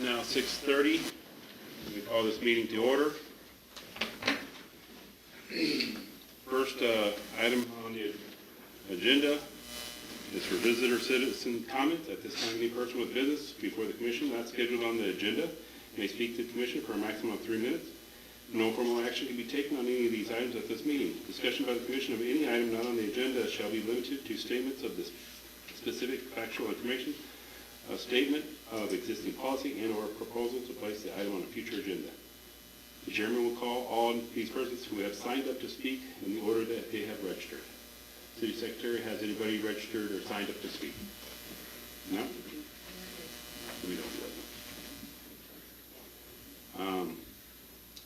is now 6:30. We call this meeting to order. First item on the agenda is for visitor citizen comments. At this time, any person with business before the commission not scheduled on the agenda may speak to the commission for a maximum of 3 minutes. No formal action can be taken on any of these items at this meeting. Discussion by the commission of any item not on the agenda shall be limited to statements of this specific factual information, a statement of existing policy, and/or a proposal to place the item on a future agenda. The chairman will call on these persons who have signed up to speak in the order that they have registered. City Secretary, has anybody registered or signed up to speak? No? We don't do that.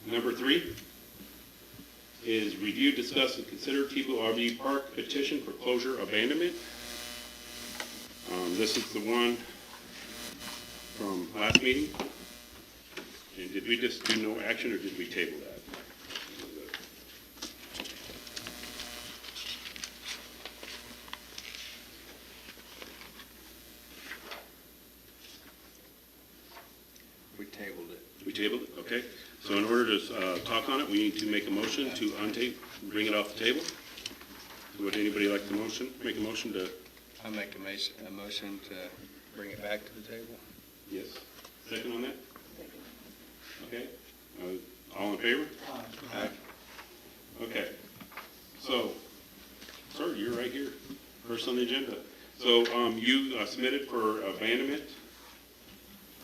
Number 3 is review, discuss, and consider Tebow RV Park petition for closure abandonment. This is the one from last meeting. And did we just do no action, or did we table that? We tabled it. We tabled it, okay. So in order to talk on it, we need to make a motion to bring it off the table. Would anybody like to make a motion to? I'll make a motion to bring it back to the table. Yes. Second on that? Okay. All in favor? Aye. Okay. So, sir, you're right here, first on the agenda. So you submitted for abandonment,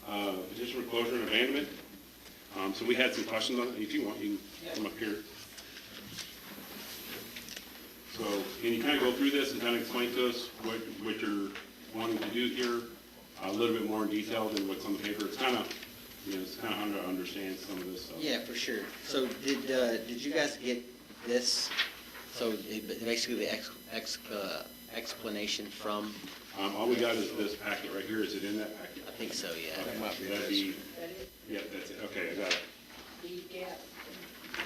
petition for closure and abandonment. So we had some questions on it. If you want, you can come up here. So can you kind of go through this and kind of explain to us what you're wanting to do here a little bit more in detail than what's on the paper? It's kind of, it's kind of hard to understand some of this stuff. Yeah, for sure. So did you guys get this? So basically the explanation from? All we got is this packet right here. Is it in that packet? I think so, yeah. Okay. That might be That'd this. yeah, that's it. Okay, I got it.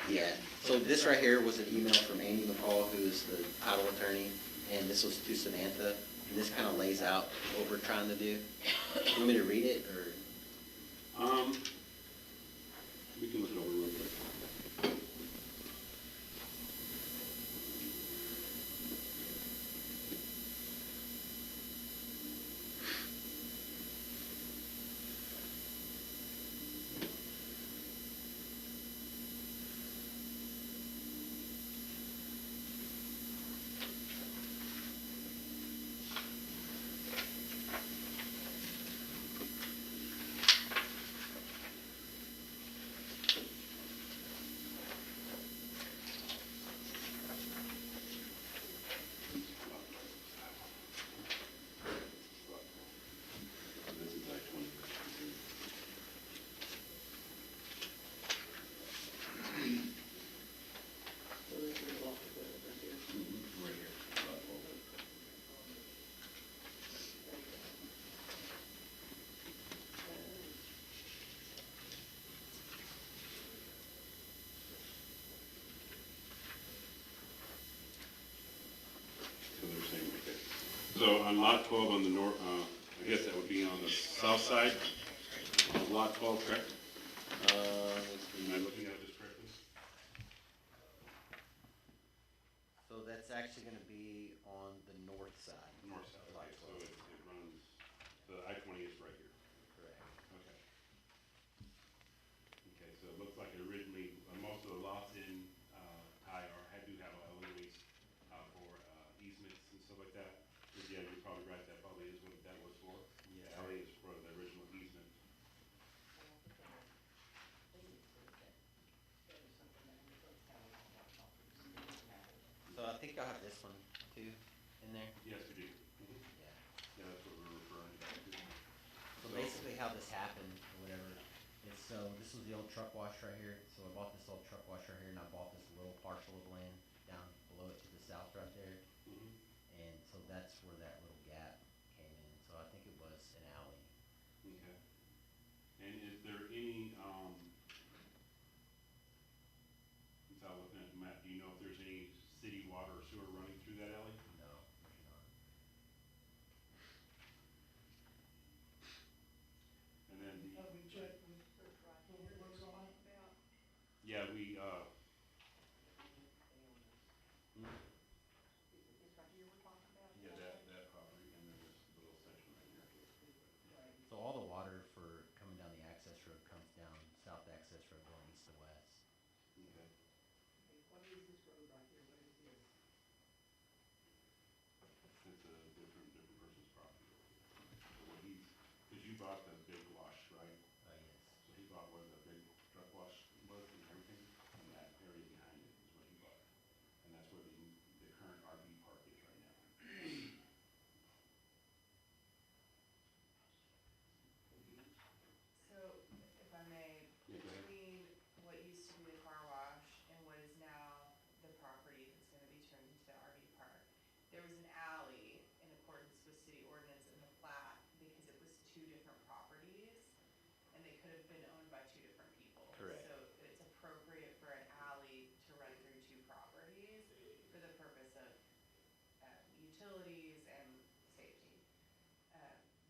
Yeah. So this right here was an email from Andy McCall, who's the title attorney, and this was to Samantha. And this kind of lays out what we're trying to do. You want me to read it, or? We can look it over real quick. This is I-20. Right here. So they're saying right there. So on lot 12 on the north, I guess that would be on the south side of lot 12, correct? Am I looking at this correctly? So that's actually going to be on the north side. North side, okay, so it runs, the I-20 is right here. Correct. Okay. Okay, so it looks like it originally, most of the lots in High do have alleyways for easements and stuff like that. But yeah, you're probably right, that probably is what that was for. Yeah. Alley is for the original easement. So I think I'll have this one too in there. Yes, we do. Yeah. Yeah, that's what we're referring back to. So basically how this happened or whatever is, so this was the old truck wash right here. So I bought this old truck wash right here, and I bought this little parcel of land down below it to the south right there. Mhm. And so that's where that little gap came in. So I think it was an alley. Okay. And is there any, without looking at the map, do you know if there's any city water or sewer running through that alley? No, there's not. And then the, different person's property. So what he's, because you bought the big wash, right? Yes. So he bought where the big truck wash was and everything, and that area behind it is what he bought. And that's where the current RV park is right now. So, if I may, Yeah, go ahead. between what used to be the car wash and what is now the property that's gonna be turned into the RV park, there was an alley in accordance with city ordinance in the plat, because it was two different properties, and they could have been owned by two different people. Correct. So it's appropriate for an alley to run through two properties for the purpose of utilities and safety.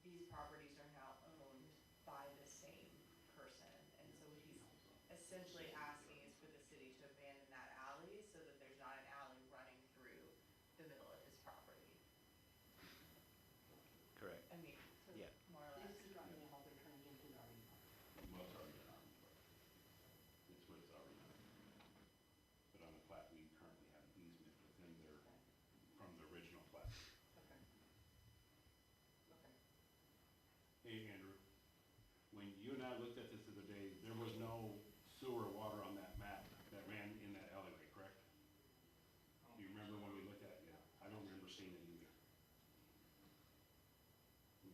These properties are now owned by the same person, and so what he's essentially asking is for the city to abandon that alley so that there's not an alley running through the middle of his property. Correct. I mean, Yeah. more or less. This is right now how they're turning into the RV park. Well, it's already an RV park. It's what it's already on. But on the plat, we currently have an easement within their, from the original plat. Okay. Okay. Hey, Andrew, when you and I looked at this the other day, there was no sewer or water on that map that ran in that alleyway, correct? Do you remember when we looked at it? Yeah. I don't remember seeing it either.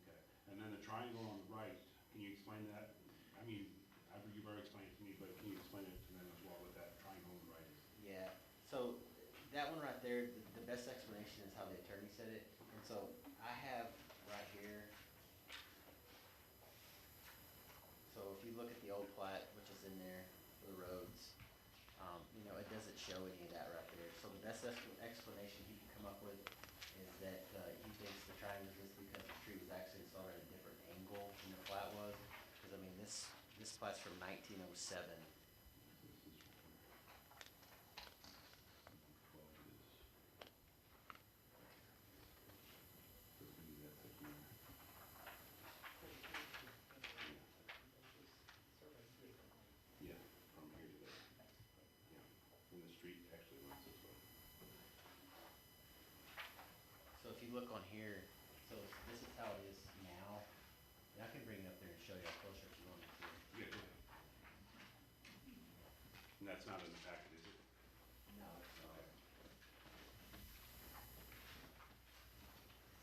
Okay, and then the triangle on the right, can you explain that? I mean, you've already explained it to me, but can you explain it to them as well what that triangle on the right is? Yeah, so that one right there, the best explanation is how the attorney said it. And so I have right here, so if you look at the old plat, which is in there for the roads, you know, it doesn't show any of that right there. So the best explanation he could come up with is that he thinks the triangle is because the tree was actually installed at a different angle than the plat was. Because I mean, this plat's from 1907. Yeah, from here to there. Yeah, and the street actually runs this way. So if you look on here, so this is how it is now. And I can bring it up there and show you how closer if you want me to. Yeah, go ahead. And that's not in the packet, is it? No, it's not.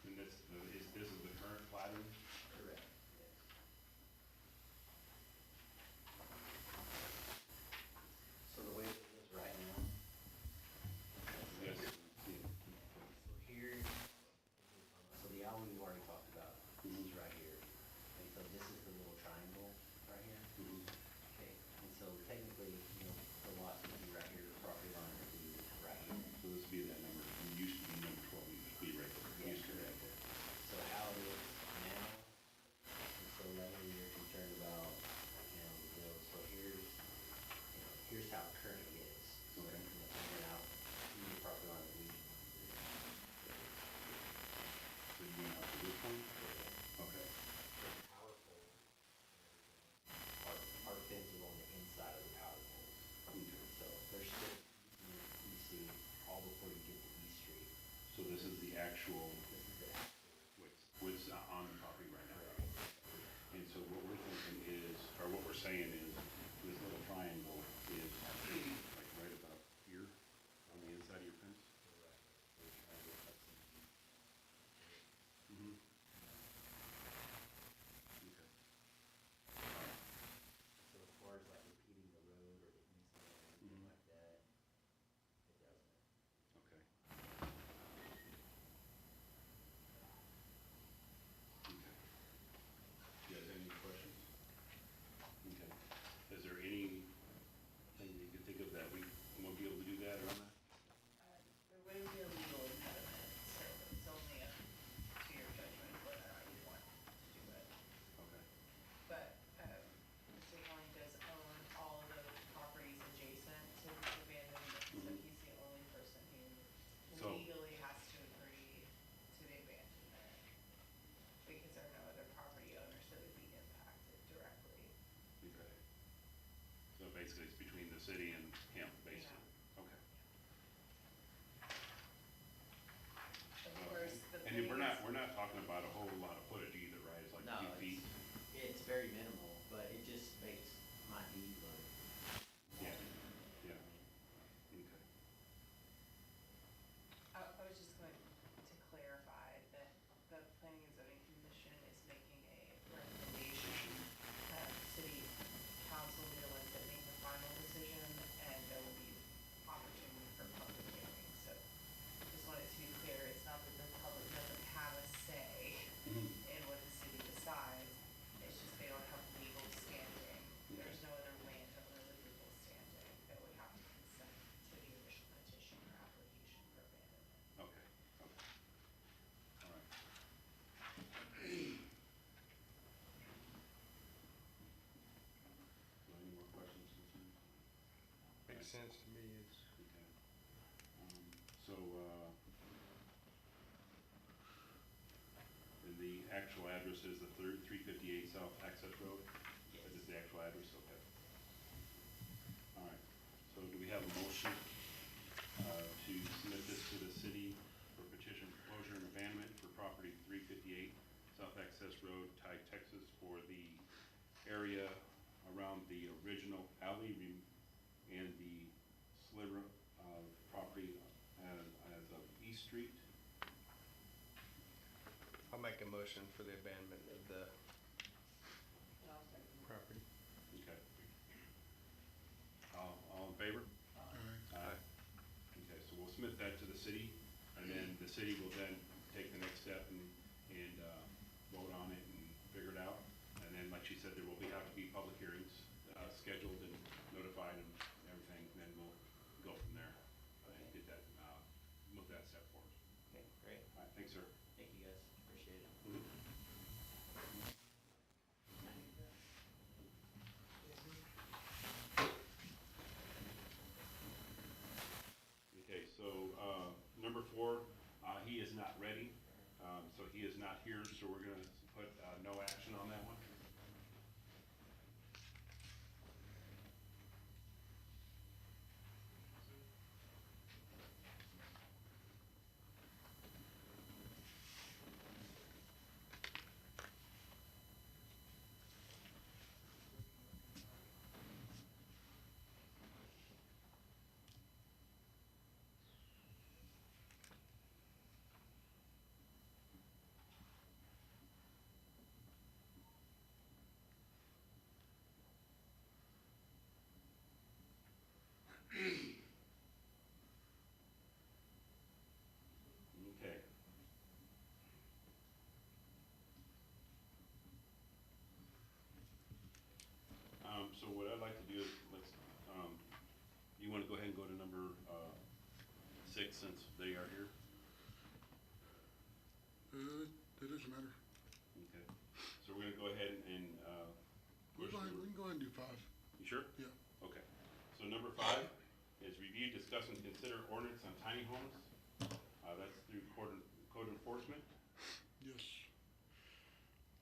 And this is the current plating? Correct, yes. So the way it is right now, Yes. so here, so the alley we already talked about, this is right here. And so this is the little triangle right here. Mhm. Okay, and so technically, you know, the lot would be right Makes sense to me. It's, Okay. So, and the actual address is the 358 South Access Road? Yes. This is the actual address, okay. All right, so do we have a motion to submit this to the city for petition for closure and abandonment for property 358 South Access Road, Ty, Texas, for the area around the original alley and the sliver of property as of East Street? I'll make a motion for the abandonment of the And I'll second it. property. Okay. All in favor? Aye. Okay, so we'll submit that to the city, and then the city will then take the next step and vote on it and figure it out. And then, like she said, there will have to be public hearings scheduled and notified and everything, and then we'll go from there and get that, move that step forward. Okay, great. All right, thanks, sir. Thank you, guys. Appreciate it. Okay, so, number 4, he is not ready, so he is not here, so we're gonna put, no action on that one. Okay. So what I'd like to do is, you want to go ahead and go to number 6 since they are here? It doesn't matter. Okay. So we're going to go ahead and, We can go ahead and do 5. you sure? Yeah. Okay. So number 5 is review, discuss, and consider ordinance on tiny homes. That's through code enforcement. Yes.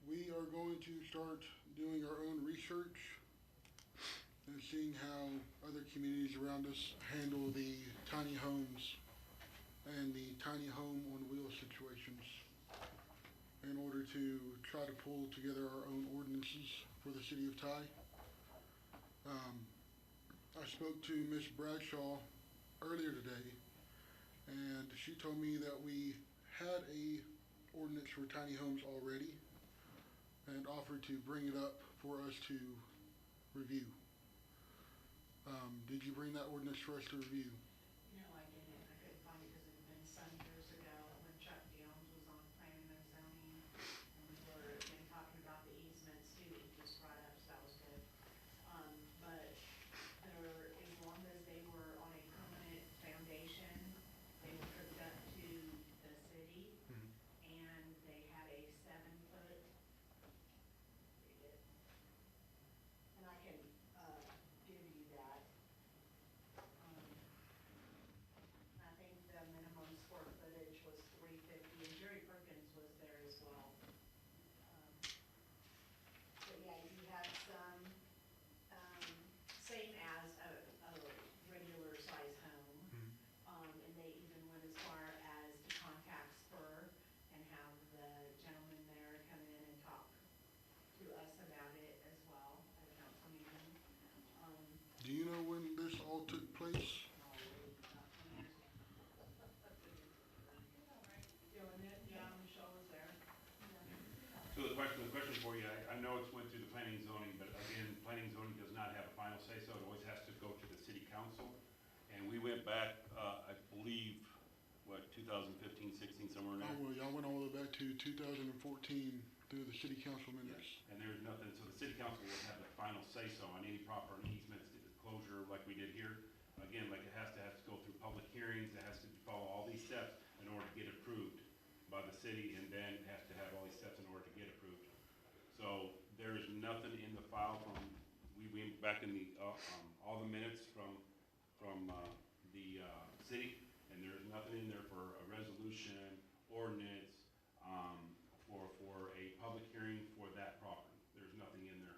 We are going to start doing our own research and seeing how other communities around us handle the tiny homes and the tiny home on wheels situations in order to try to pull together our own ordinances for the city of Ty. I spoke to Miss Bradshaw earlier today, and she told me that we had a ordinance for tiny homes already and offered to bring it up for us to review. Did you bring that ordinance for us to review? No, I didn't. I couldn't find it because it had been some years ago when Chuck Jones was on planning and zoning. And we were then talking about the easements too that you just brought up, so that was good. But there, as long as they were on a permanent foundation, they were hooked up to the city. And they had a 7-foot. And I can, give you that. I think the minimum square footage was 350, and Jerry Perkins was there as well. But yeah, you had some, same as a regular size home. And they even went as far as to contact Spur and have the gentleman there come in and talk to us about it as well at a council meeting. Do you know when this all took place? Doing it, yeah, Michelle was there. So the question for you, I know it's went through the planning and zoning, but again, planning and zoning does not have a final say, so it always has to go to the city council. And we went back, I believe, 2015, 16, somewhere in Oh, there. well, y'all went all the way back to 2014 through the city council minutes. And there's nothing, so the city council will have the final say-so on any proper easements, closure like we did here. Again, like it has to go through public hearings, it has to follow all these steps in order to get approved by the city, and then it has to have all these steps in order to get approved. So there's nothing in the file from, we went back in the, all the minutes from city, and there's nothing in there for a resolution, ordinance, for a public hearing for that property. There's nothing in there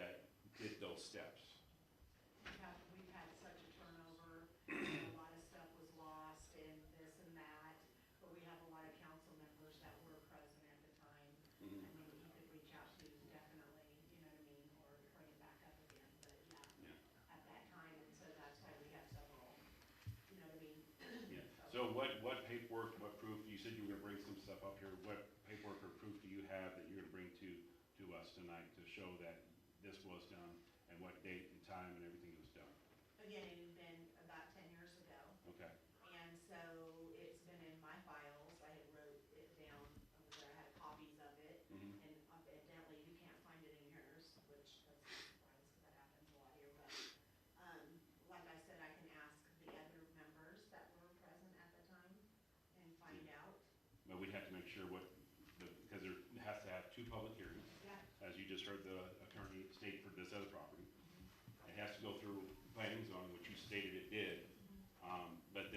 that did those steps. We've had such a turnover, and a lot of stuff was lost and this and that, but we have a lot of council members that were present at the time. Mhm. I mean, you could reach out to definitely, you know what I mean, or bring it back up again, but yeah, Yeah. at that time, and so that's why we have several, you know what I mean? Yeah. So what paperwork, what proof, you said you were gonna bring some stuff up here, what paperwork or proof do you have that you're gonna bring to us tonight to show that this was done, and what date and time and everything was done? Again, it had been about 10 years ago. Okay, And so it's been in my files, I had wrote it down over there, I had copies of it, Mhm. and evidently you can't find it in yours, which that's not surprising, because that happens a lot here, but, like I said, I can ask the other members that were present at the time and find out. but we'd have to make sure because there has to have two public hearings, Yeah, as you just heard the attorney state for this other property. It has to go through planning zone, which you stated it did. But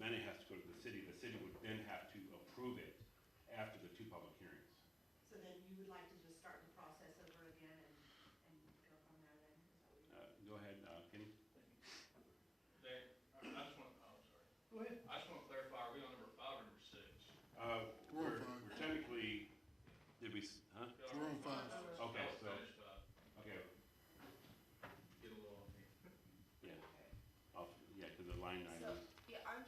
then it has to go to the city. The city would then have to approve it after the two public hearings. so then you would like to just start the process over again and go from there then, is that what you? Go ahead, Kenny. There, I just want, oh, sorry. Go ahead. I just want to clarify, are we on number 5 or number 6? We're on 5. We're technically, huh? We're on 5. Okay, so, Finished, okay, get a little on me. yeah, yeah, because the line So, item, yeah, I'm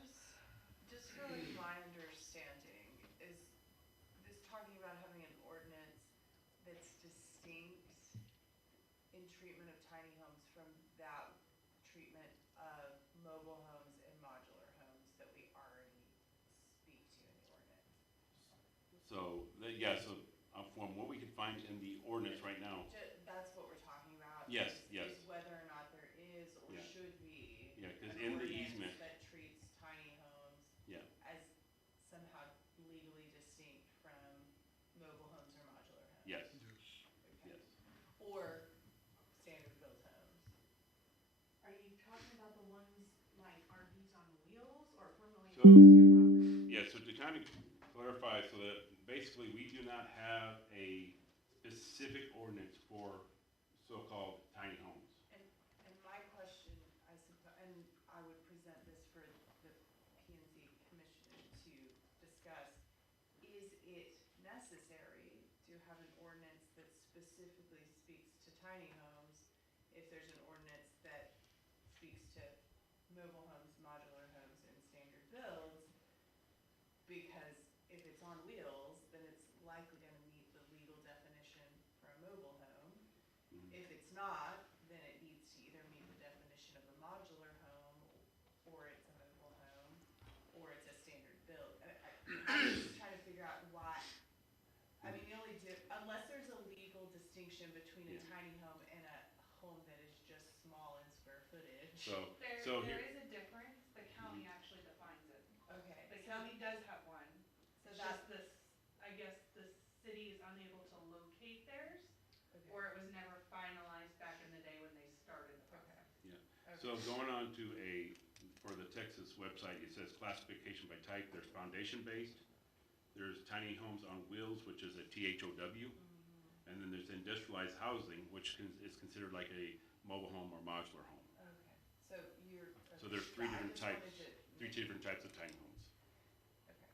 just for like my understanding, is this talking about having an ordinance that's distinct in treatment of tiny homes from that treatment of mobile homes and modular homes that we already speak to in the ordinance? so, from what we can find in the ordinance right now, That's what we're talking about? Yes, is- yes. Is whether or not there is or Yeah. should be. Yeah, 'cause an in the ordinance easement- that treats tiny homes yeah, as somehow legally distinct from mobile homes or modular homes? yes, Yes. Okay. yes. Or standard built homes? Are you talking about the ones like RVs on wheels, or permanently So- affixed to your property? Yeah, so to kind of clarify, so that basically we do not have a specific ordinance for so-called tiny homes. And my question, I suppose, and I would present this for the P and Z Commission to discuss, is it necessary to have an ordinance that specifically speaks to tiny homes if there's an ordinance that speaks to mobile homes, modular homes, and standard builds? Because if it's on wheels, then it's likely gonna meet the legal definition for a mobile home. Mhm. If it's not, then it needs to either meet the definition of a modular home, or it's a mobile home, or it's a standard build. I'm just trying to figure out why, I mean, unless there's a legal distinction between a Yeah. tiny home and a home that is just small in square footage. So, There so here, is a difference, the county actually defines it. Okay, The so, county does have one. so It's that's, just this, I guess the city is unable to locate theirs, okay. or it was never finalized back in the day when they started the process. Okay. so going on to for the Texas website, it says classification by type, there's foundation-based, there's tiny homes on wheels, which is a THOW, and then there's industrialized housing, which is considered like a mobile home or modular home. Okay, so you're. So there's three Yeah, I different just wanted types, to three make- different types of tiny homes. Okay.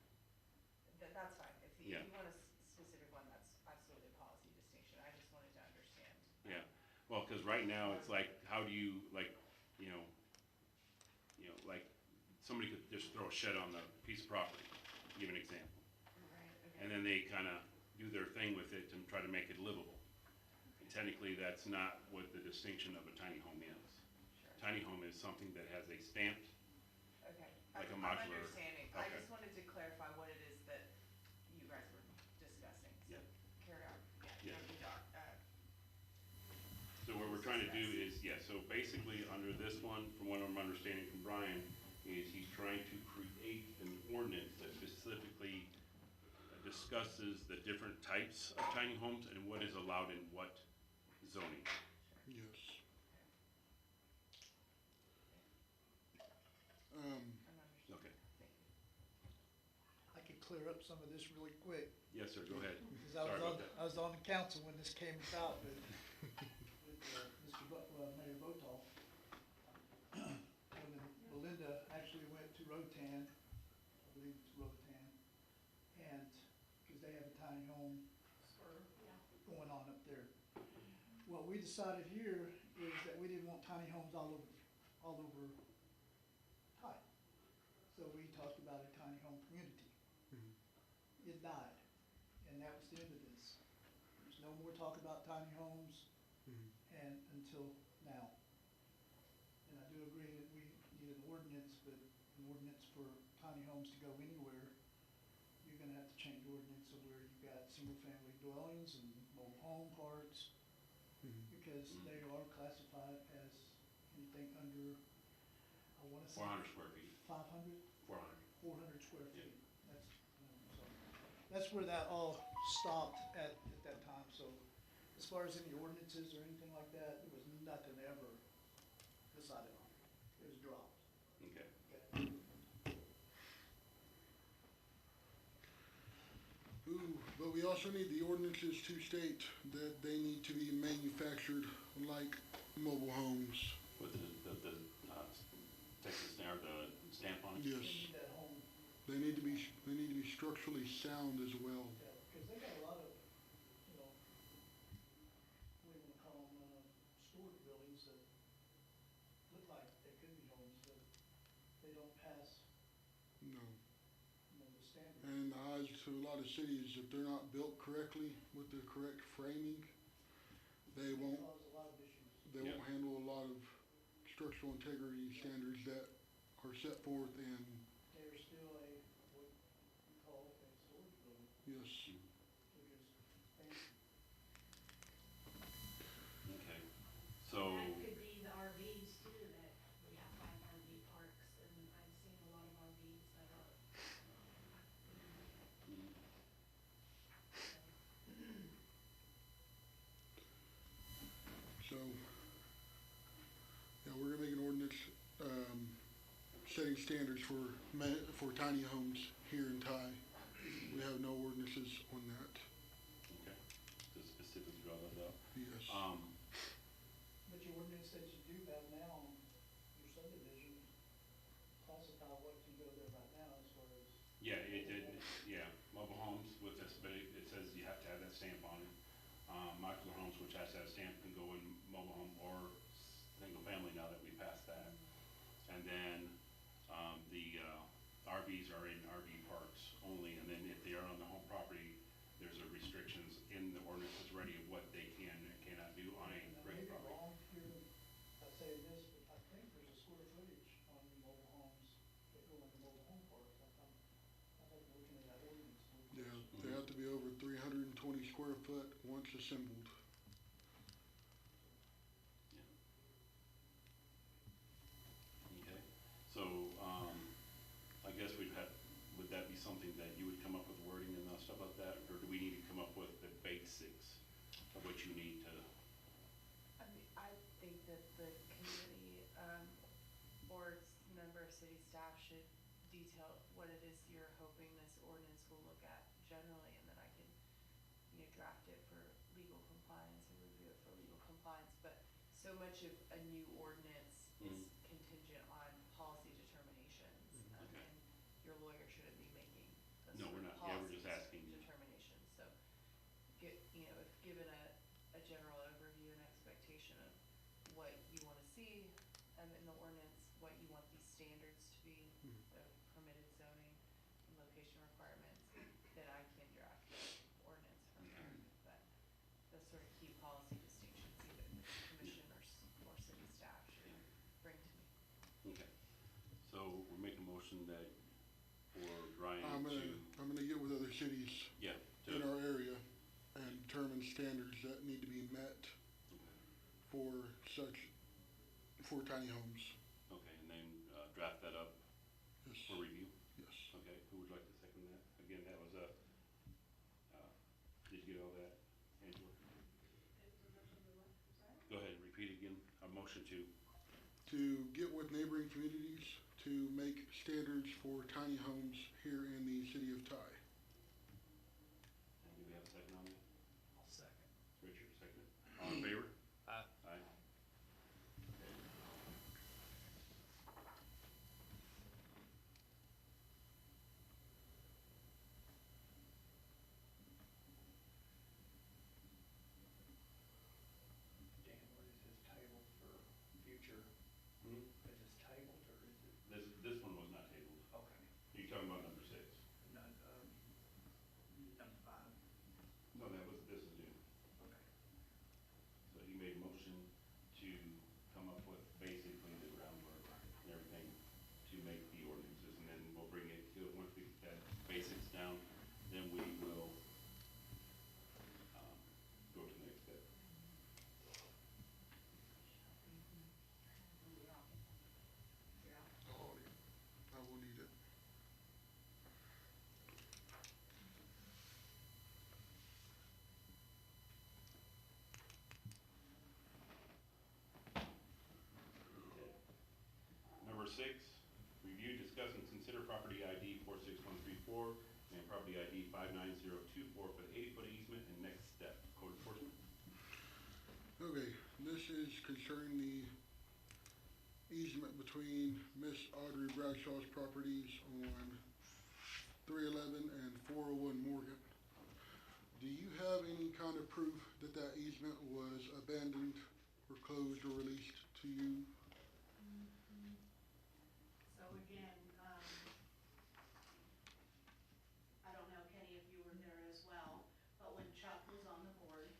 That's fine. If Yeah. you want a specific one, that's absolutely a policy distinction. I just wanted to understand. Yeah, well, because right now, it's like, how do you, like, like, somebody could just throw a shed on the piece of property, to give an example. Right, okay. And then they kind of do their thing with it and try to make it livable. And technically, that's not what the distinction of a tiny home is. Sure. Tiny home is something that has a stamped, Okay. like a I'm modular- understanding. I okay. just wanted to clarify what it is that you guys were discussing. So Yeah. carry on. Yeah. Thank you, Doc. so what we're trying to do is, so basically, under this one, from what I'm understanding from Brian, is he's trying to create an ordinance that specifically discusses the different types of tiny homes and what is allowed in what zoning. Yes. I'm clear up some of this really quick. Yes, sir, go ahead. Because I Sorry was on, about that. I was on the council when this came about with Mayor Votal. When Belinda actually went to Rotan, I believe it's Rotan, and, because they have a tiny home going on up there. What we decided here is that we didn't want tiny homes all over Tye. So we talked about a tiny home community. It died, and that was the end of this. There's no more talk about tiny homes, and until now. And I do agree that we need an ordinance, but an ordinance for tiny homes to go anywhere, you're gonna have to change ordinance of where you've got single-family dwellings and mobile home parks, because they are classified as anything under, I wanna say. 400 square feet. 500? 400. 400 square Yeah. feet. So, that's where that all stopped at that time. So as far as any ordinances or anything like that, there was nothing ever decided on. It was dropped. Okay. Okay. Ooh, but we also need the ordinances to state that they need to be manufactured like mobile homes. With the Texas stamp, the stamp on it? They Yes, need that home, they need to be structurally sound as well. because they got a lot of, you know, what do you wanna call them, storage buildings that look like they could be homes, but they don't pass, No. you know, the standard. And in the eyes to a lot of cities, if they're not built correctly with the correct framing, they won't, Cause a lot of issues. they won't handle a lot of structural integrity standards that are set forth in, They're still what you call a storage building, yes. which is fancy. Okay. So, That could be the RVs too, that we have 5 RV parks, and I've seen a lot of RVs that are. So, yeah, we're gonna make an ordinance, setting standards for tiny homes here in Tye. We have no ordinances on that, okay, to specifically draw those up. yes. But your ordinance that you do have now, your subdivision, classify what can go there right now as far as. Yeah, it did, yeah, mobile homes with this, but it says you have to have that stamp on it. Modular homes, which has that stamp, can go in mobile home or single family now that we passed that. And then, the RVs are in RV parks only, and then if they are on the home property, there's a restrictions in the ordinance that's ready of what they can and cannot do on a And I may regular be property. wrong here by saying this, but I think there's a square footage on the mobile homes that go in the mobile home parks. I think looking at that ordinance. Yeah, they have to be over 320 square foot once assembled. Okay, so, I guess would that be something that you would come up with wording and stuff like that? Or do we need to come up with the basics of what you need to? I mean, I think that the committee, or member of city staff should detail what it is you're hoping this ordinance will look at generally, and then I can, draft it for legal compliance and review it for legal compliance, but so much of a new ordinance is contingent on policy determinations, Okay. and your lawyer shouldn't be making those No, sort we're of not. Yeah, we're policy just asking you. determinations, so if given a general overview and expectation of what you wanna see, in the ordinance, what you want these standards to be, of permitted zoning and location requirements, then I can draft the ordinance from there. But those sort of key policy distinctions, either the commission or city staff should bring to me. Okay, so we're making a motion that for Brian I'm to, gonna get with other cities yeah, in to, our area and determine standards that need to be met for tiny homes. okay, and then draft that up Yes, for review. yes. Okay, who would like to second that? Again, that was did you get all that, Angela? Go ahead, repeat again, a motion To get with neighboring communities to make standards for tiny homes here in the city of Tye. Okay, this is concerning the easement between Miss Audrey Bradshaw's properties on 311 and 401 Morgan. Do you have any kind of proof that that easement was abandoned or closed or released to you? So again, I don't know, Kenny, if you were there as well, but when Chuck was on the board,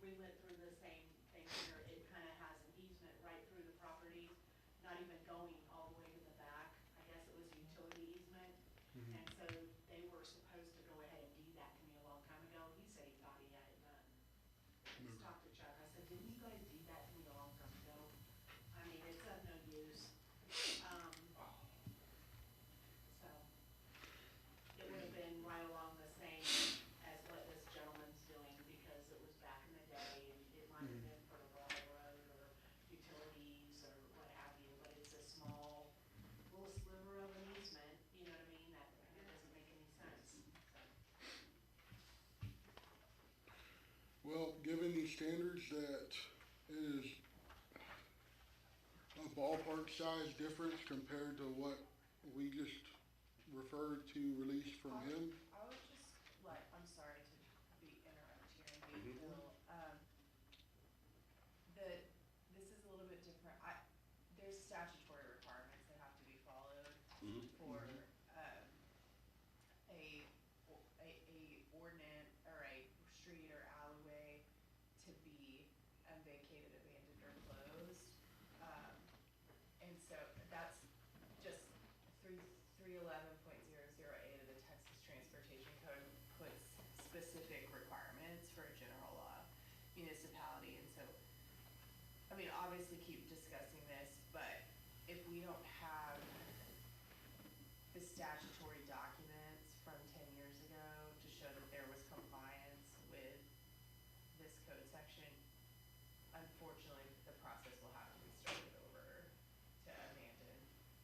we went through the same thing here. It kind of has an easement right through the property, not even going all the way to the back. I guess it was a utility easement. And so they were supposed to go ahead and deed that to me a long time ago. He said he thought he had it done. I just talked to Chuck. I said, didn't you guys deed that to me a long time ago? I mean, it's of no use. So it would have been right along the same as what this gentleman's doing because it was back in the day and it might have been for the railroad or utilities or what have you, but it's a small little sliver of an easement, you know what I mean? That doesn't make any sense. Well, given these standards that it is a ballpark size difference compared to what we just referred to released from him. I would just like, I'm sorry to be interrupt here and be Bill, this is a little bit different, there's statutory requirements that have to be followed for, a ordinance or a street or alleyway to be vacated, abandoned, or closed. And so that's just 311.008 of the Texas Transportation Code puts specific requirements for a general law municipality. And so, I mean, obviously keep discussing this, but if we don't have the statutory documents from 10 years ago to show that there was compliance with this code section, unfortunately, the process will have to be started over to abandon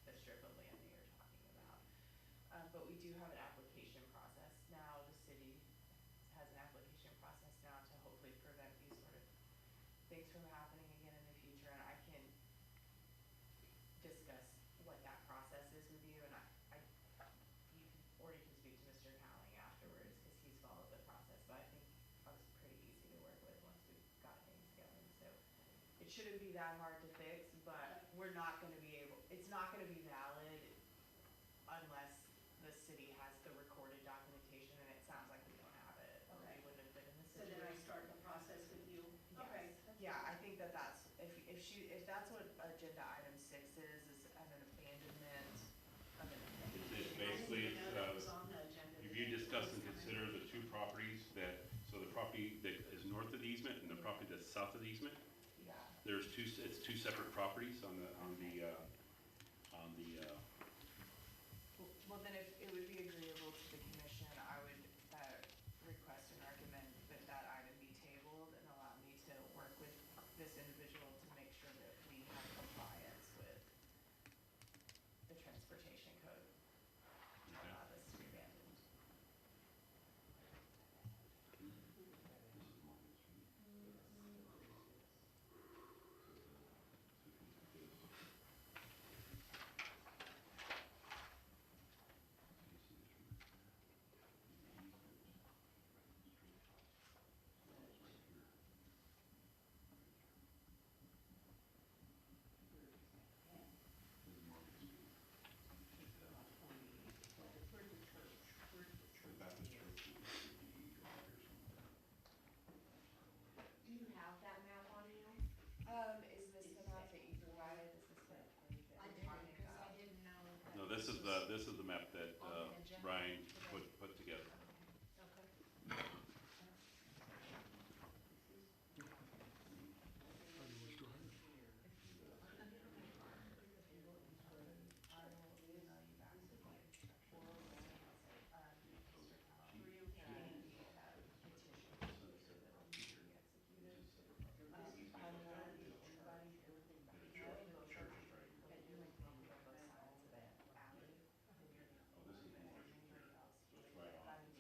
the strip of land that you're talking about. But we do have an application process now. The city has an application process now to hopefully prevent these sort of things from happening again in the future. And I can discuss what that process is with you, and you can speak to Mr. Cowling afterwards because he's followed the process. But I think I was pretty easy to work with once we got things going. So it shouldn't be that hard to fix, but we're not going to be able. It's not going to be valid unless the city has the recorded documentation, and it sounds like we don't have it. Or we wouldn't have been in the So situation. then I start the process with you? Yes. Okay. Yeah, I think that's, if that's what agenda item 6 is an abandonment of an. It's basically, I didn't even know that was on the agenda. if you discuss and consider the two properties so the property that is north of the easement and the property that's south of the easement, Yeah. it's two separate properties on the Well, then if it would be agreeable to the commission, I would request and recommend that that item be tabled and allow me to work with this individual to make sure that we have compliance with the transportation code. To allow this to be abandoned. Do you have that map on you? Is this the map that you provided? Is this what we've been I talking didn't, because I about? didn't know. that no, this is the map that On the agenda Brian today. put together. Okay. I will email you back to the Mr. Cowling and the petition so that it will be executed. I will need everybody to know both sides of that alley. Oh, this is the one. So it's right on.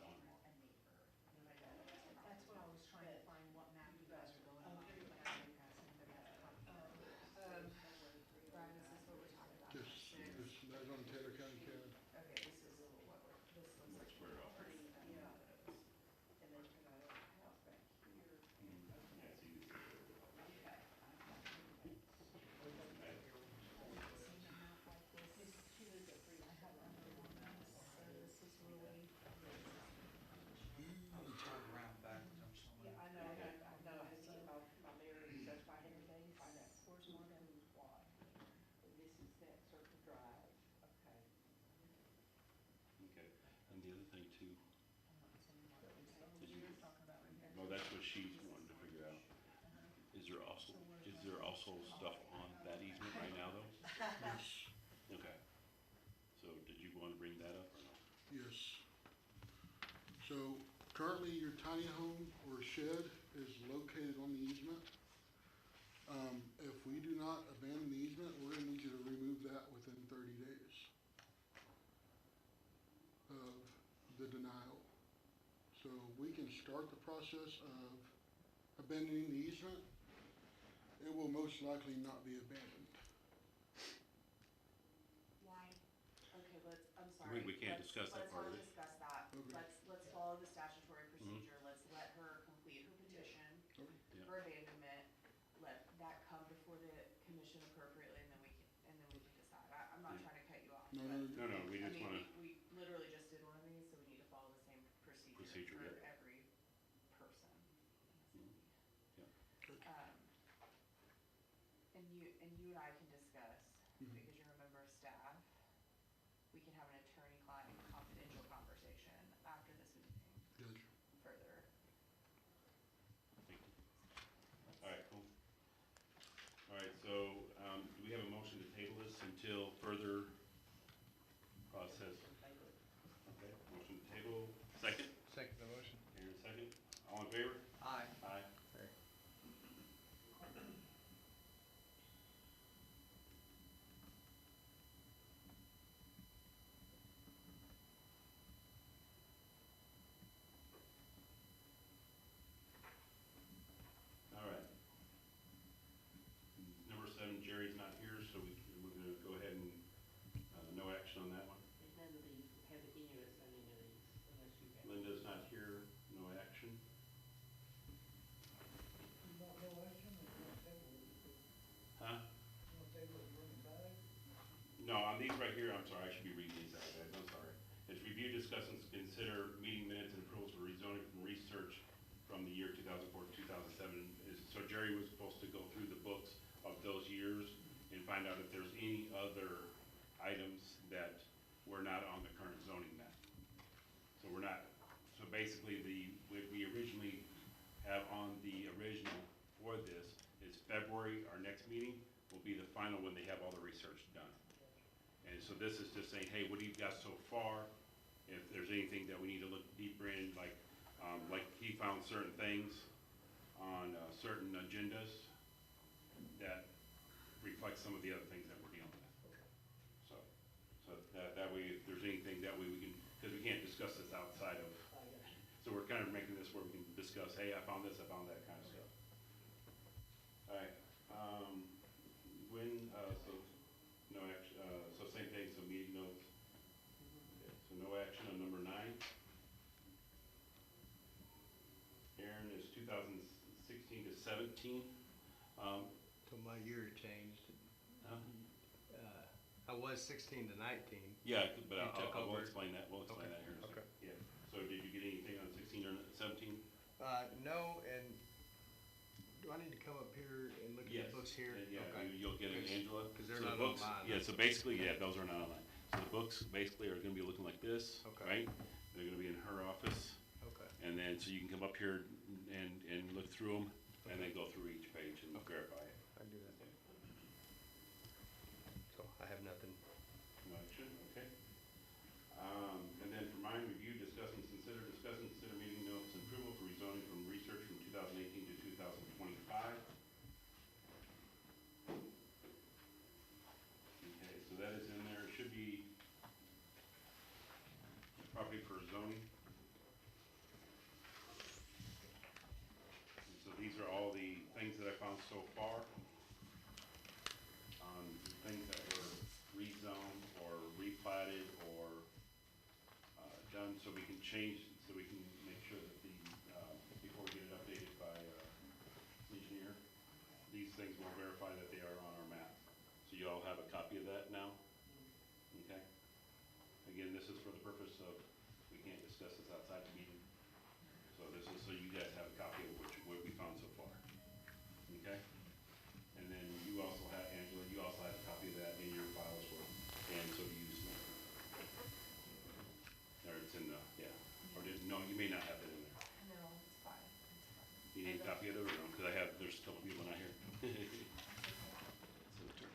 And the other thing too, well, that's what she's wanting to figure out. Is there also stuff on that easement right now though? Yes, Okay. So did you want to bring that up or no? yes. So currently your tiny home or shed is located on the easement. If we do not abandon the easement, we're gonna need you to remove that within 30 days of the denial. So we can start the process of abandoning the easement. It will most likely not be abandoned. Why? Okay, I'm sorry. We can't discuss that part of it. Let's all discuss that. Okay. Let's follow the statutory procedure. Let's let her complete her petition Okay. Yeah. for abandonment. Let that come before the commission appropriately, and then we can decide. I'm not Yeah. trying to cut you off. No, but- no, No, we I just mean, wanna, we literally just did one of these, so we need to follow the same procedure Procedure, for yeah. every person. Yeah. And you and I can discuss, Mhm. because you're a member of staff, we can have an attorney-client confidential conversation after this meeting Gotcha. further. thank you. All right, cool. All right, so, do we have a motion to table this until further process? Okay, motion to table, second? Second the motion. Aaron, second. All in favor? Aye. Aye. All right. Number 7, Jerry's not here, so we're gonna go ahead and, no action on that one. None of these have any of us on any of these, unless you have. Linda's not here, no action. You want no action, or you want table it, Huh? you want table it, bring it back? No, on these right here, I'm sorry, I should be reading these out, guys, I'm sorry. It's review, discuss, and consider meeting minutes and approvals for rezoning from research from the year 2004 to 2007. So Jerry was supposed to go through the books of those years and find out if there's any other items that were not on the current zoning map. So we're not, so basically what we originally have on the original for this is February, our next meeting will be the final when they have all the research done. And so this is just saying, hey, what do you got so far? If there's anything that we need to look deeper in, like he found certain things on certain agendas that reflect some of the other things that we're dealing with. So that way, if there's anything that way we can, because we can't discuss this outside of, so we're kind of making this where we can discuss, hey, I found this, I found that kind of stuff. All right, so no action, so same thing, so meeting notes. Okay, so no action on number 9. Aaron is 2016 to 17. So my year changed. Huh? I was 16 to 19. Yeah, but You took we'll over. explain that, we'll explain Okay, that here in a second. okay. Yeah, so did you get anything on 16 or 17? No, and do I need to come up here and look at Yes. the books here? And yeah, Okay. you'll get it, Angela. 'Cause they're So the not books- online. Yeah, so basically, yeah, those are not online. So the books basically are gonna be looking like this, Okay. right? They're gonna be in her office, Okay. and then, so you can come up here and look through them, and then go through each page and Okay. verify it. I can do that. So I have nothing. No action, okay. And then for mine, review, discuss, and consider meeting notes and approval for rezoning from research from 2018 to 2025. Okay, so that is in there, it should be property for zoning. And so these are all the things that I found so far. Things that were rezoned or replatted or done, so we can change, so we can make sure that before we get it updated by engineer, these things will verify that they are on our map. So you all have a copy of that now? Okay? Again, this is for the purpose of, we can't discuss this outside the meeting. So this is so you guys have a copy of what we found so far. Okay? And then you also have, Angela, you also have a copy of that in your files for, and so do you, Samantha. Or it's in the copy of the room, because there's a couple people not here. So, turn.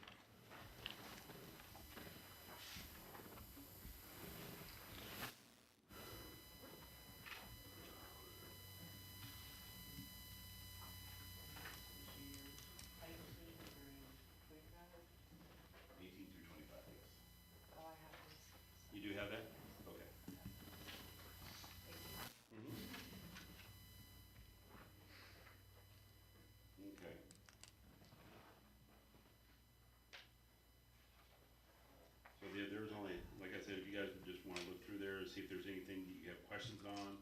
Title sheet during twenty-five? 18 through 25, yes. Oh, I have this. You do have that? Okay. Mhm. Okay. So there's only, like I said, if you guys just want to look through there and see if there's anything you have questions on.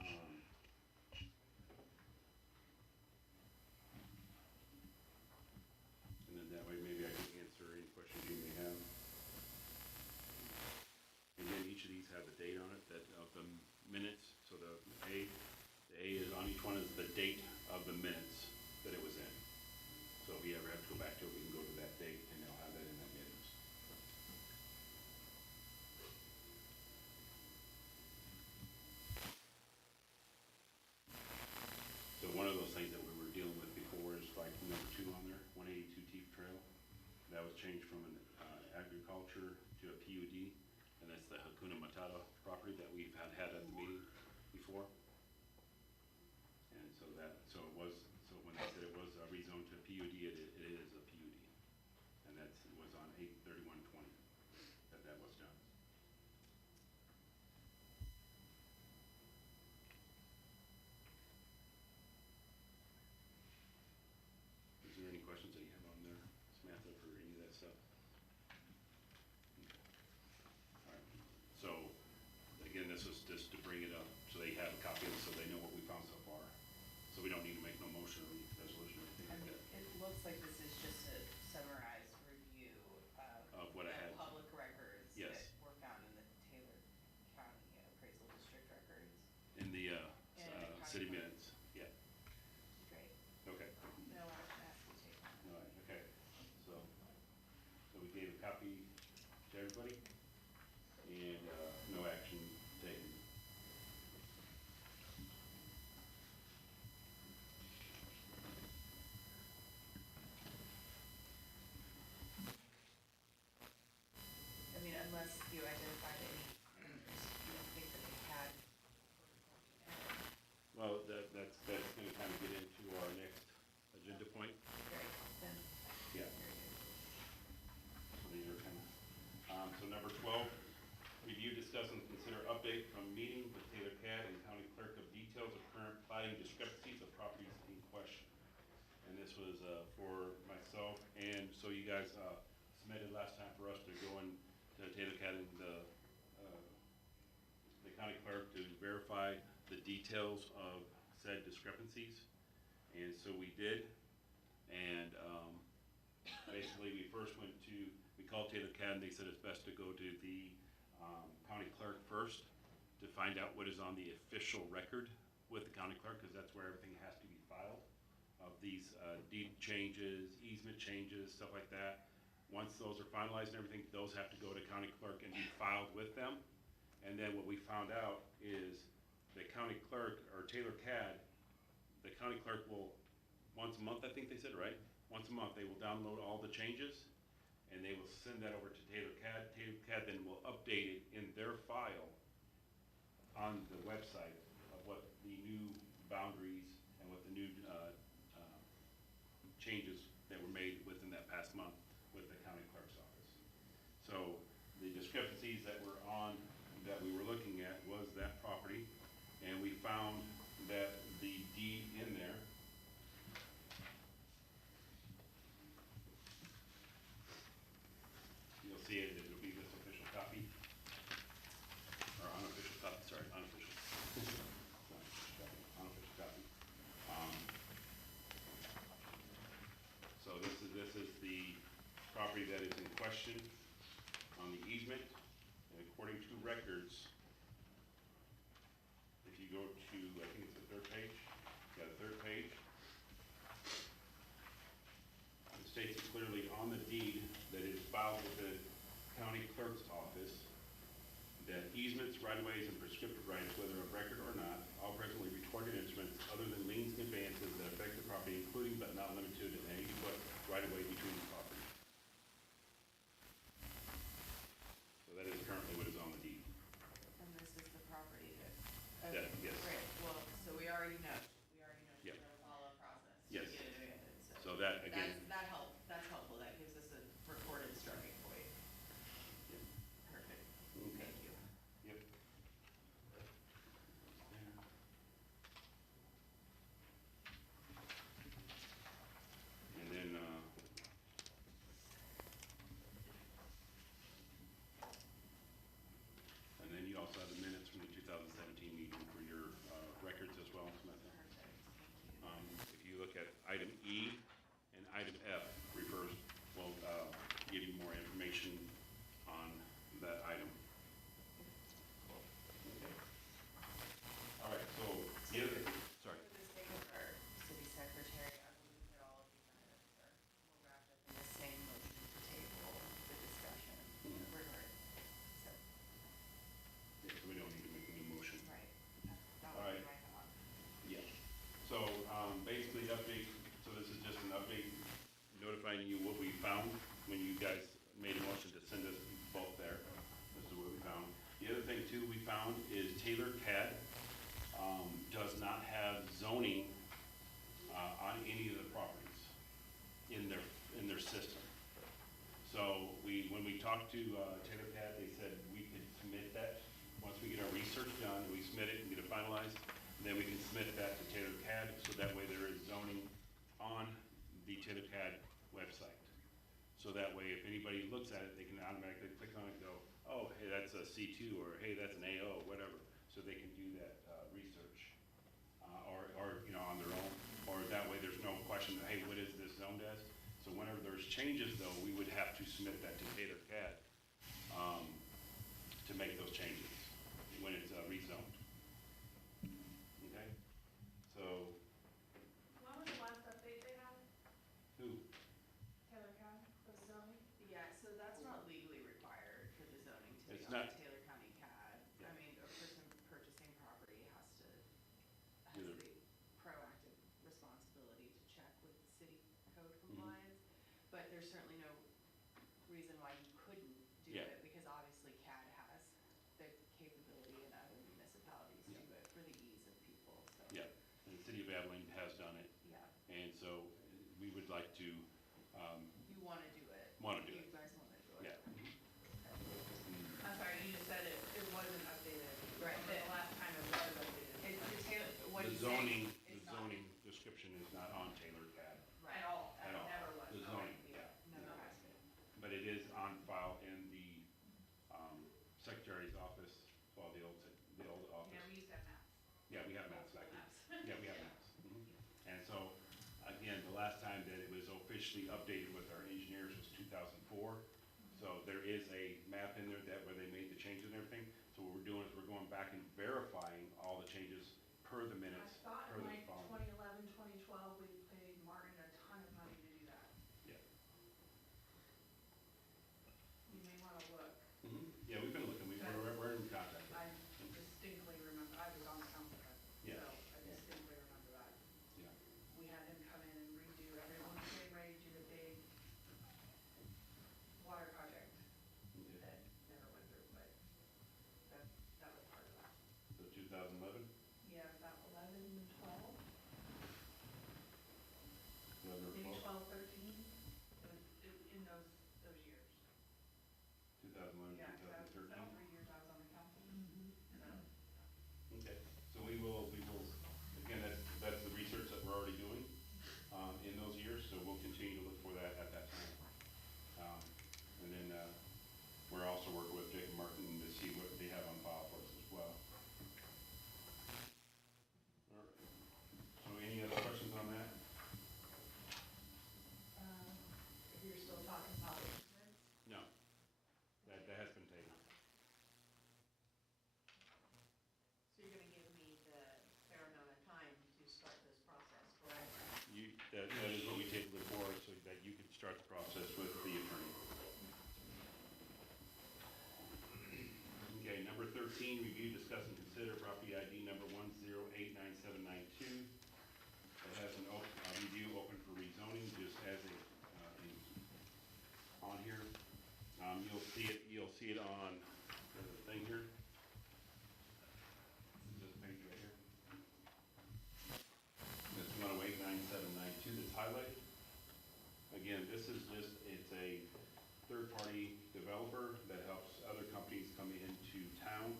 Um, And then that way maybe I can answer any questions you may have. Again, each of these have a date on it, that of the minutes, so the A is on each one is the date of the minutes that it was in. So if we ever have to go back to it, we can go to that date and they'll have that in that minutes. So one of those things that we were dealing with before is like number 2 on there, 182 Teef Trail. That was changed from an agriculture to a PUD, and that's the Hakuna Matata property that we've had at the meeting before. And so when they said it was rezoned to a PUD, it is a PUD. And it was on 8/31/20 that was done. Is there any questions that you have on there, Samantha, for any of that stuff? All right. So, again, this was just to bring it up, so they have a copy of it, so they know what we found so far. So we don't need to make no motion or any resolution or anything like that. It looks like this is just a summarized review Of what I the had. public records Yes. that were found in the Taylor County Appraisal District records. In the And the city county minutes, yeah, Great. okay. No action has to be taken. All right, okay, so we gave a copy to everybody, and no action taken. I mean, unless you identified any, you don't think that they had. Well, that's gonna kind of get into our next agenda point. Great, then, Yeah. very good. So these are kind of, so number 12, review, discuss, and consider update from meeting with Taylor Cadd and County Clerk of details of current plating discrepancies of properties in question. And this was for myself, and so you guys submitted last time for us to go in to Taylor Cadd and the county clerk to verify the details of said discrepancies. And so we did, and basically we first we called Taylor Cadd, and they said it's best to go to the county clerk first to find out what is on the official record with the county clerk, because that's where everything has to be filed, of these deed changes, easement changes, stuff like that. Once those are finalized and everything, those have to go to county clerk and be filed with them. And then what we found out is the county clerk, or Taylor Cadd, the county clerk will, once a month, I think they said, right? Once a month, they will download all the changes, and they will send that over to Taylor Cadd. Taylor Cadd then will update it in their file on the website of what the new boundaries and what the new changes that were made within that past month with the county clerk's office. So the discrepancies that we were looking at was that property, and we found that the deed in there you'll see it, it'll be this official copy, or unofficial copy, sorry, unofficial. Unofficial copy. So this is the property that is in question on the easement, and according to records, if you go to, I think it's the third page, yeah, the third page, it states clearly on the deed that it is filed with the county clerk's office that easements, right-of-ways, and prescriptive rights, whether of record or not, all presently recorded instruments other than lien conveyances that affect the property, including but not limited to any foot right of way between the property. So that is currently what is on the deed. And this is the property that. Yeah, yes. Great, well, so we already know Yep. to follow a process to Yes. get it abandoned, So that, again, That's helpful, that gives us a recorded starting point. Yep. Perfect, Okay. thank you. Yep. And then, you also have the minutes from the 2017 meeting for your records as well, Samantha. Perfect, thank you. If you look at item E and item F refers, will give you more information on that item. Okay. All right, so, sorry. For the sake of our city secretary, I believe that all of these items are, will wrap up in the same motion to table the discussion regarding, so, Yeah, so we don't need to make a new motion. right. That All would be right. my thought. Yeah. So, basically, update, so this is just an update notifying you what we found when you guys made a motion to send us both there. This is what we found. The other thing too we found is Taylor CAD, does not have zoning, on any of the properties in their system. So when we talked to, Taylor CAD, they said we could submit that, once we get our research done, we submit it and get it finalized, then we can submit that to Taylor CAD, so that way there is zoning on the Taylor CAD website. So that way, if anybody looks at it, they can automatically click on it and go, oh, hey, that's a C2, or hey, that's an AO, whatever, so they can do that research, or, you know, on their own, or that way there's no question, hey, what is this zoned as? So whenever there's changes, though, we would have to submit that to Taylor CAD to make those changes when it's rezoned. Okay? So, When was the last update they had? who? Taylor County, the zoning? Yeah, so that's not legally required for the zoning to be It's on not. Taylor County CAD. Yeah. I mean, a person purchasing property has Do the the- proactive responsibility to check with city code compliance. But there's certainly no reason why you couldn't do Yeah. it, because obviously CAD has the capability in other municipalities to Yeah. do it for the ease of people, so. Yeah, and the city of Abilene has done it, Yeah, and so we would like to, you wanna do it. Wanna do it. You guys wanna do it. yeah. I'm sorry, you just said it wasn't updated. Right. The last time it was updated. It's the Taylor, what The he's saying zoning, the is not- zoning description is not on Taylor CAD, Right. At all, At it all. never was. The Okay. zoning, yeah. Never Okay. has been. But it is on file in the secretary's office, well, the old office. Yeah, we used to have maps. Yeah, we have maps back there. Maps. Yeah, we have maps. Mhm. And so, again, the last time that it was officially updated with our engineers was 2004. So there is a map in there that where they made the changes and everything. So what we're doing is we're going back and verifying all the changes per the I minutes, thought per in the like following. 2011, 2012, we paid Martin a ton of money to do that. Yeah. You may wanna look. Yeah, we've been looking, we're in contact. I distinctly remember, I was on council then, Yeah. so I distinctly remember that. Yeah. We had him come in and redo, everyone was getting ready to do the big water project Okay. that never went through, but that was part of that. So 2011, Yeah, about 11, 12, 11 or maybe 12, 12, 13, in those years. 2011, Yeah, 'cause that was 2013. 3 years I was on the council. So, Okay, so we will, again, that's the research that we're already doing, in those years, so we'll continue to look for that at that time. And then, we're also working with Jacob Martin to see what they have on file for us as well. All right, so any other questions on that? if you're still talking about easements, No, that has been taken. So you're gonna give me the fair amount of time to start this process, correct? That is what we tabled it for, so that you can start the process with the attorney. Okay, number 13, review, discuss, and consider property ID number 1089792 you'll see it on the thing here. This page right here. It's 1089792 that's highlighted. Again, this is just, it's a third-party developer that helps other companies come into town.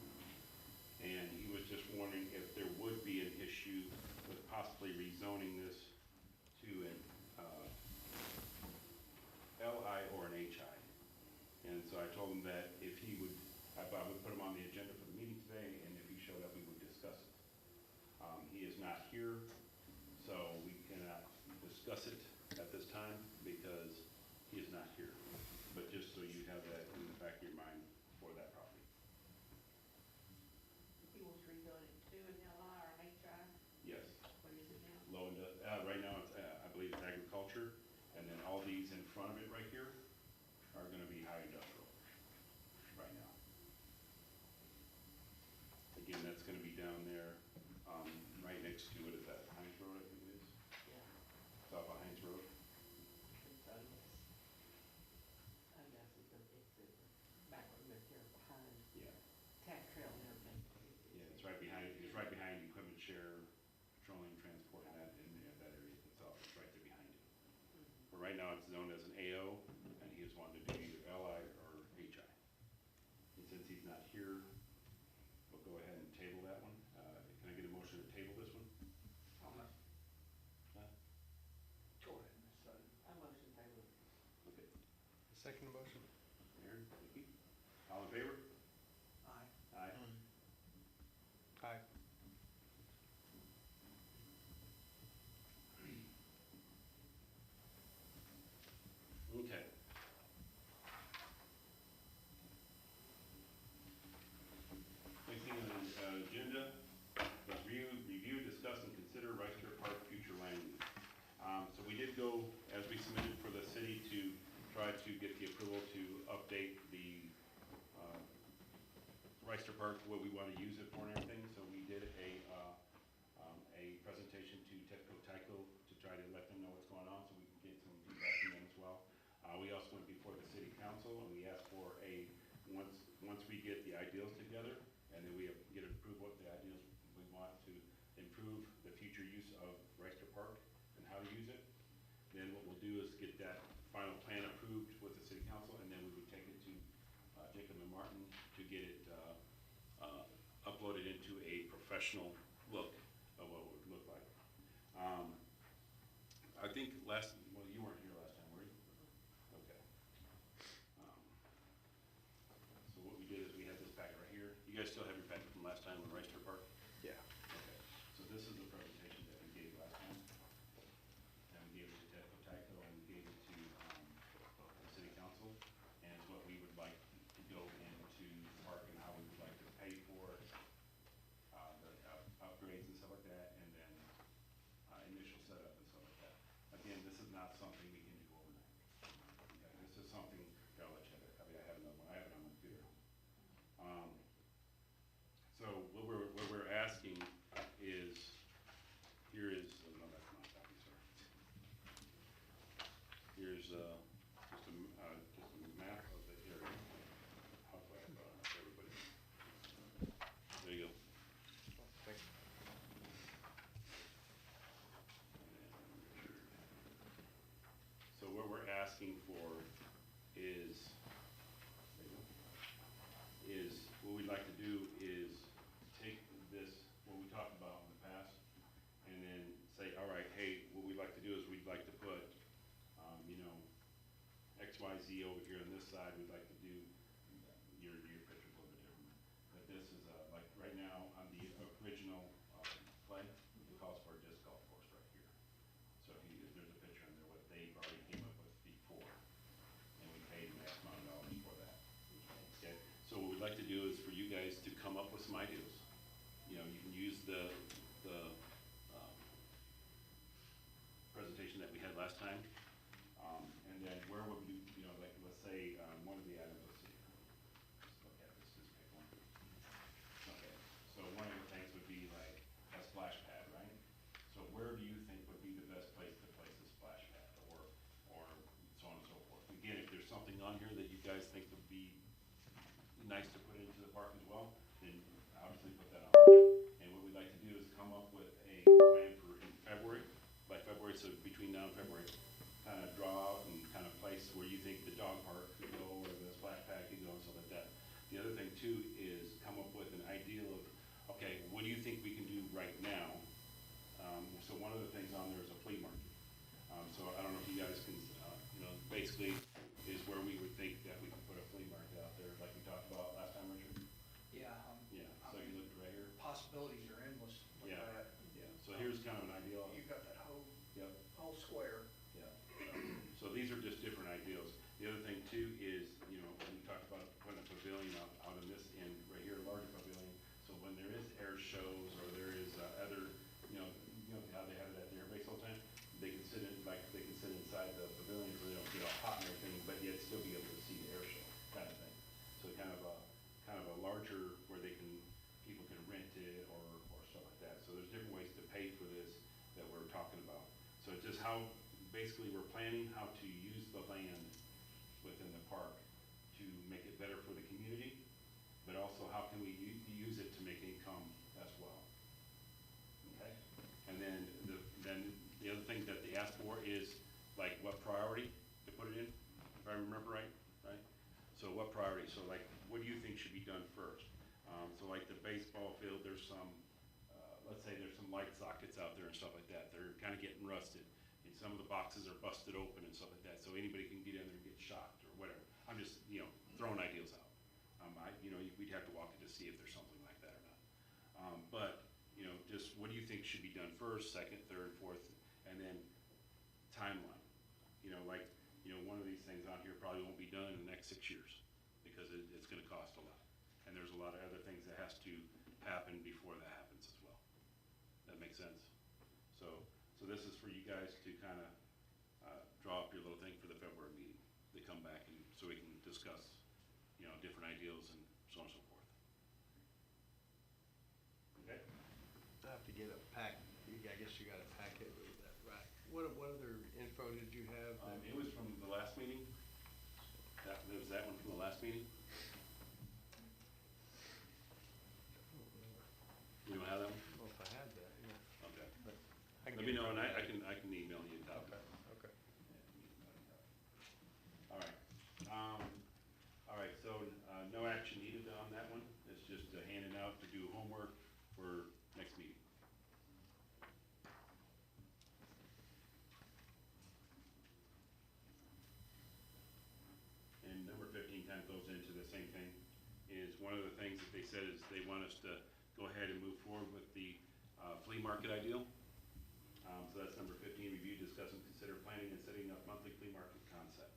And he was just wondering if there would be an issue with possibly rezoning this to an LI or an HI. And so I told him that if he would, I would put him on the agenda for the meeting today, and if he showed up, we would discuss it. He is not here, so we cannot discuss it at this time because he is not here. But just so you have that in the back of your mind for that property. He wants to rezone it to an LI or an HI, Yes, what is it now? low and, right now, it's, I believe it's agriculture, and then all these in front of it right here are gonna be high industrial right now. Again, that's gonna be down there, right next to it, is that Heinz Road, I think it is? Yeah. South of Heinz Road? It's, I guess it's back when they're behind Yeah. Tack Trail and everything. Yeah, it's right behind Equipment Share, Petroleum Transport, and that, in there, that area, it's all, it's right there behind it. But right now, it's known as an AO, and he is wanting to do either LI or HI. And since he's not here, we'll go ahead and table that one. Can I get a motion to table this one? Huh? Go ahead, Ms. Sutton. I motion table. Okay. Second motion? Aaron, Vicky, all in favor? Aye. Aye. Aye. Okay. Next thing on the agenda, is review, discuss, and consider Rice Terre Park future land use. So we did go, as we submitted for the city, to try to get the approval to update the Rice Terre Park, what we want to use it for and everything. So we did a presentation to TEPCO Tyco to try to let them know what's going on, so we can get some feedback from them as well. We also went before the city council, and we asked for once we get the ideals together, and then we get approved what the ideals we want to improve the future use of Rice Terre Park and how to use it. Then what we'll do is get that final plan approved with the city council, and then we would take it to Jacob and Martin to get it uploaded into a professional look of what it would look like. I think well, you weren't here last time, were you? Okay. So what we did is we had this packet right here. You guys still have your packet from last time on Rice Terre Park? Yeah. Okay. So this is the presentation that we gave last time. And we gave it to TEPCO Tyco, and we gave it to the city council. And it's what we would like to go into the park and how we would like to pay for it, the upgrades and stuff like that, and then initial setup and stuff like that. Again, this is not something we can do overnight. Okay, this is something, I'll let you have it. I mean, I have another one. I have it on my computer. So what we're asking is, here is, oh, no, that's not a copy, sorry. Here's just a map of the area. How do I everybody? There you go. Thanks. So what we're asking for is, what we'd like to do is take this, what we talked about in the past, and then say, all right, hey, what we'd like to do is we'd like to put, X, Y, Z over here on this side. We'd like to do, your picture's a little bit different. But this is, like, right now, on the original plan, it calls for a disc golf course right here. So there's a picture in there, what they already came up with before, and we paid an X amount of dollars for that. Okay, so what we'd like to do is for you guys to come up with some ideas. You can use the presentation that we had last time, and then where would you, like, let's say, one of the items, let's see. Let's look at this, just pick one. Okay, so one of the things would be like a splash pad, right? So where do you think would be the best place to place a splash pad, or so on and so forth? Again, if there's something on here that you guys think would be nice to put into the park as well, then obviously put that on. And what we'd like to do is come up with a plan for in February, by February, so between now and February, kind of draw out and kind of place where you think the dog park could go, or the splash pad could go, and stuff like that. The other thing too is come up with an ideal of, okay, what do you think we can do right now? So one of the things on there is a flea market. So I don't know if you guys can, basically is where we would think that we could put a flea market out there, like we talked about last time, Richard. Yeah, Yeah, so you look right here. possibilities are endless with Yeah. that. Yeah, so here's kind of an ideal. You've got that Yep. whole square. Yeah. So these are just different ideals. The other thing too is, we talked about putting a pavilion out in this end, right here, a larger pavilion. So when there is air shows or there is other, how they have it at the airbase all the time, they can sit inside the pavilion so they don't get all hot and everything, but yet still be able to see the air show, kind of thing. So kind of a larger where people can rent it or stuff like that. So there's different ways to pay for this that we're talking about. So it's just how, basically we're planning how to use the land within the park to make it better for the community, but also how can we use it to make income as well. Okay? And then the other thing that they asked for is like what priority to put it in, if I remember right? So what priority? So like, what do you think should be done first? So like the baseball field, there's some, let's say there's some light sockets out there and stuff like that. They're kind of getting rusted. And some of the boxes are busted open and stuff like that. So anybody can get in there and get shocked or whatever. I'm just, throwing ideas out. We'd have to walk it to see if there's something like that or not. But, just what do you think should be done first, second, third, fourth, and then timeline? One of these things on here probably won't be done in the next 6 years because it's gonna cost a lot. And there's a lot of other things that has to happen before that happens as well. That makes sense? So this is for you guys to kind of draw up your little thing for the February meeting. They come back and so we can discuss, different ideals and so on and so forth. Okay? I have to get a pack, I guess you got a packet with that, right? What other info did you have? It was from the last meeting. There was that one from the last meeting. You don't have that one? I don't know if I had that, yeah. Okay. But Let me know and I can email you a copy. Okay. All right. All right, so, no action needed on that one. It's just handing out to do homework for next meeting. And number 15 kind of goes into the same thing, is one of the things that they said is they want us to go ahead and move forward with the flea market ideal. So that's number 15, review, discuss, and consider planning and setting up monthly flea market concept.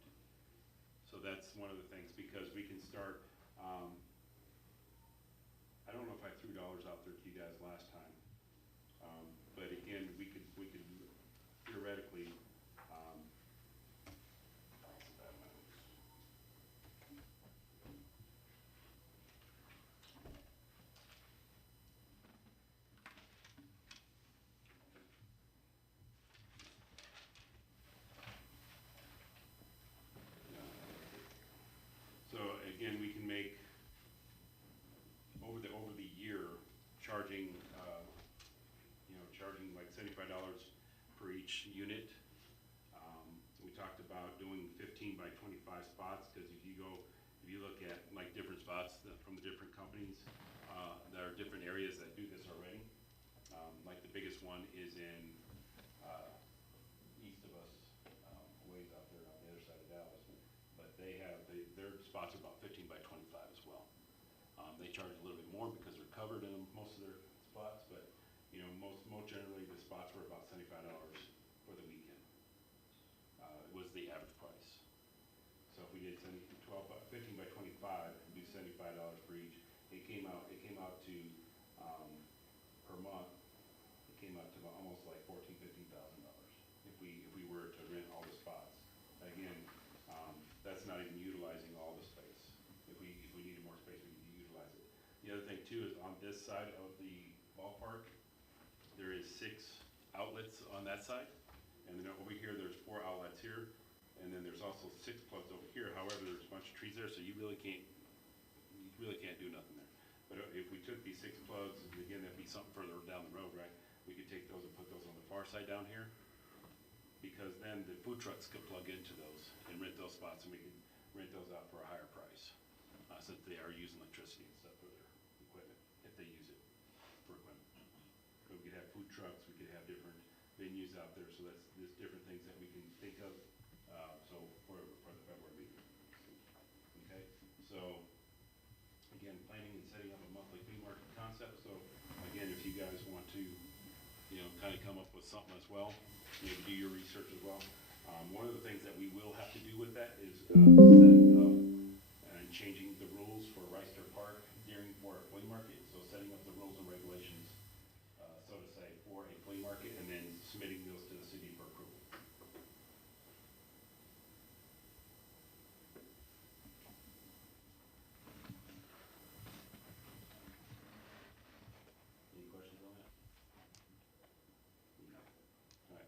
So that's one of the things, because we can start, I don't know if I threw dollars out there to you guys last time, but again, we could theoretically, so again, we can make over the year charging, charging like $75 per each unit. We talked about doing 15 by 25 spots, because if you look at like different spots from the different companies, there are different areas that do this already. Like the biggest one is in east of us, ways out there on the other side of Dallas. But their spots are about 15 by 25 as well. They charge a little bit more because they're covered in most of their spots, but most generally the spots were about $75 for the weekend. Was the average price. So if we did 15 by 25 and do $75 for each, it came out to per month. It came out to almost like $14,000-15,000 if we were to rent all the spots. Again, that's not even utilizing all the space. If we needed more space, we need to utilize it. The other thing too is on this side of the ballpark, there is 6 outlets on that side. And then over here, there's 4 outlets here. And then there's also 6 plugs over here. However, there's a bunch of trees there, so you really really can't do nothing there. But if we took these 6 plugs, and again, that'd be something further down the road, right? We could take those and put those on the far side down here, because then the food trucks could plug into those and rent those spots, and we could rent those out for a higher price, since they are using electricity and stuff for their equipment, if they use it for equipment. But we could have food trucks, we could have different venues out there, so that's, there's different things that we can think of, so for the February meeting. Okay, so, again, planning and setting up a monthly flea market concept, so, again, if you guys want to, you know, kind of come up with something as well, maybe do your research as well. One of the things that we will have to do with that is, setting up and changing the rules for Reister Park for a flea market, so setting up the rules and regulations, so to say, for a flea market, and then submitting those to the city for approval. Any questions on that? No. All right.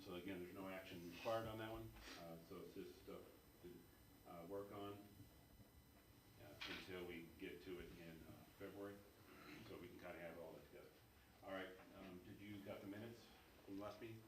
So again, there's no action required on that one, so it's just stuff to, work on, until we get to it in, February, so we can kind of have all that together. All right, did you got the minutes from last meeting?